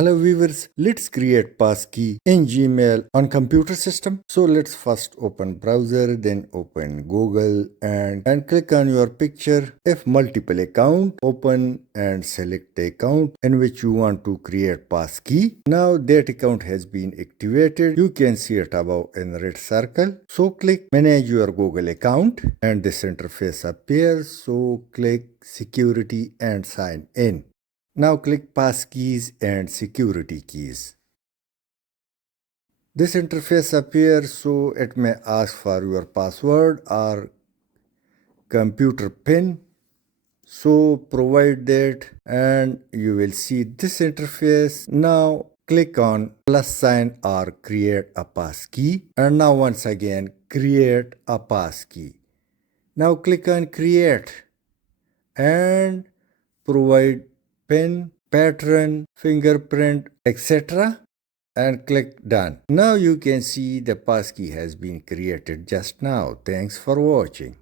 Hello viewers, let's create Passkey in Gmail on computer system. So let's first open browser, then open Google and click on your picture. If multiple account, open and select the account in which you want to create Passkey. Now that account has been activated. You can see it above in red circle. So click manage your Google account and this interface appears. So click security and sign in. Now click Passkeys and security keys. This interface appears, so it may ask for your password or computer PIN. So provide that and you will see this interface. Now click on plus sign or create a passkey. And now once again create a passkey. Now click on create and provide PIN, pattern, fingerprint, etc. and click done. Now you can see the passkey has been created just now. Thanks for watching.